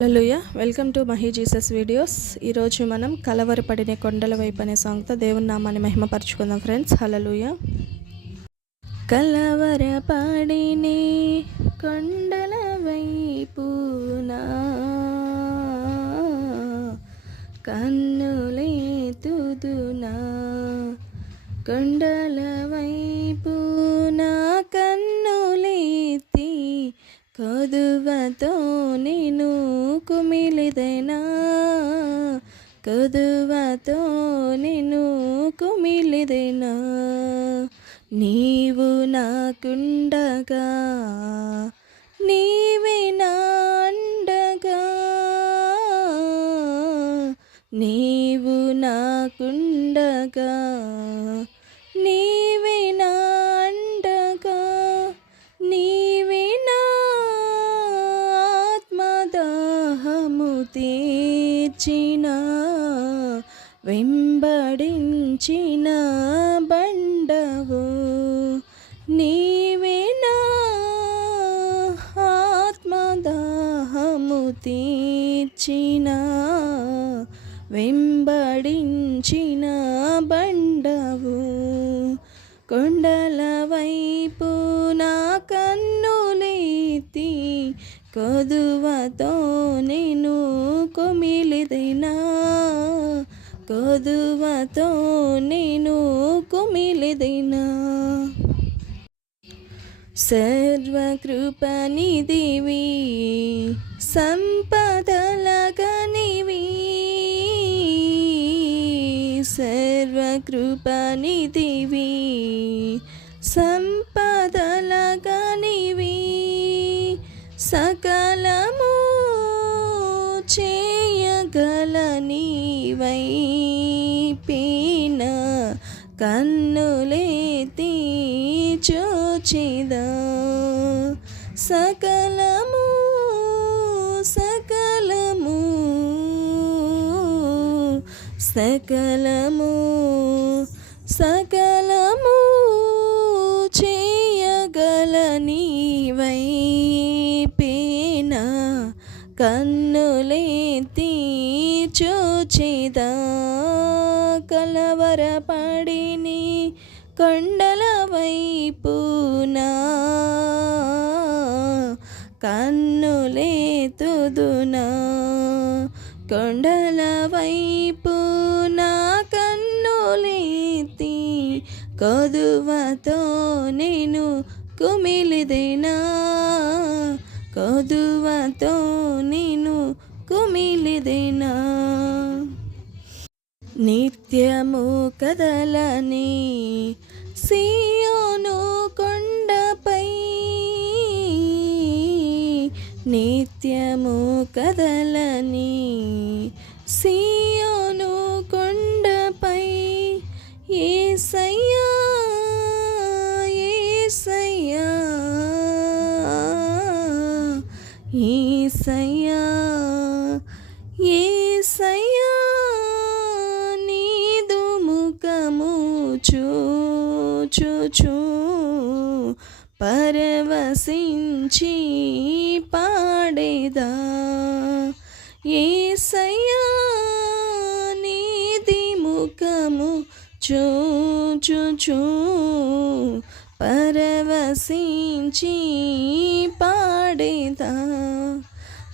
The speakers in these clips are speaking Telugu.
Hallelujah welcome to Mahi Jesus videos. ఈరోజు మనం కలవరపడిన కొండల వైపు అనే సాంగ్తో దేవుని నామాన్ని మహిమపరచుకుందాం ఫ్రెండ్స్. హల్లెలూయా. కలవరపడిన కొండల వైపునా కన్నులెత్తుదునా, కొండల వైపునా కన్నులెత్తి కొదువతో నేను కుమిలిదైనా, కొదువతో నేను కుమిలిదైనా. నీవు నాకుండగా, నీవే నా అండగా, నీవు నాకుండగా, నీవే నా అండగా, నీవే నా ఆత్మదాహము తీర్చిన, వెంబడించిన బండవు. నీవే నా ఆత్మదాహము తీర్చిన, వెంబడించిన బండవు. కొండల వైపు నా కన్నులెత్తి కొదువతో నేను కుమిలిదైనా, కొదువతో నేను కుమిలిదైనా. సర్వకృపనిధివి, సంపదలగనివి, సర్వకృపనిధివి, సంపదలగనివి, సకలము చేయగల నీవైపిన కన్నులెత్తి చూచిదా. సకలము సకలము సకలము సకలము చేయగల నీవైపిన కన్నులెత్తి చూచిదా. కలవరపడిని కొండల వైపునా కన్నులెత్తుదునా, కొండల వైపు నా కన్నులెత్తి కొదువతో నేను కుమిలిదైనా, కొదువతో నేను కుమిలిదైనా. నిత్యము కదలని సీయోను కొండపై, నిత్యము కదలని సీయోను కొండపై, యేసయ్యా యేసయ్యా యేసయ్యా యేసయ్యా, నీదు ముఖము చూచుచు పరవశించి పాడేదా. యేసయ్యా నీది ముఖము చూచుచు పరవశించి పాడేదా.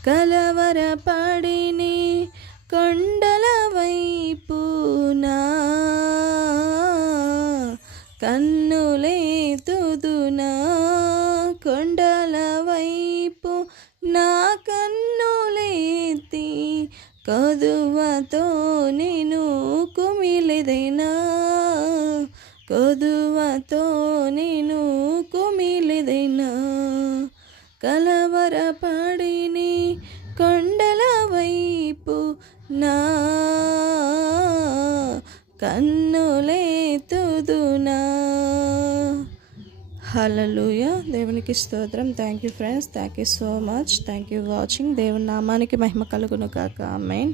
కలవరపడిని కొండల వైపునా కన్నులెత్తుదునా, కొండల వైపు నా కన్నులెత్తి కొదువతో నేను కుమిలిదైనా, కొదువతో నేను కుమిలిదైనా. కలవరపడిని కొండల వైపు నా కన్నులెత్తుదునా. హల్లెలూయా. దేవునికి స్తోత్రం. Thank you friends, thank you so much. Thank you watching. దేవుని నామానికి మహిమ కలుగును గాక. ఆమేన్.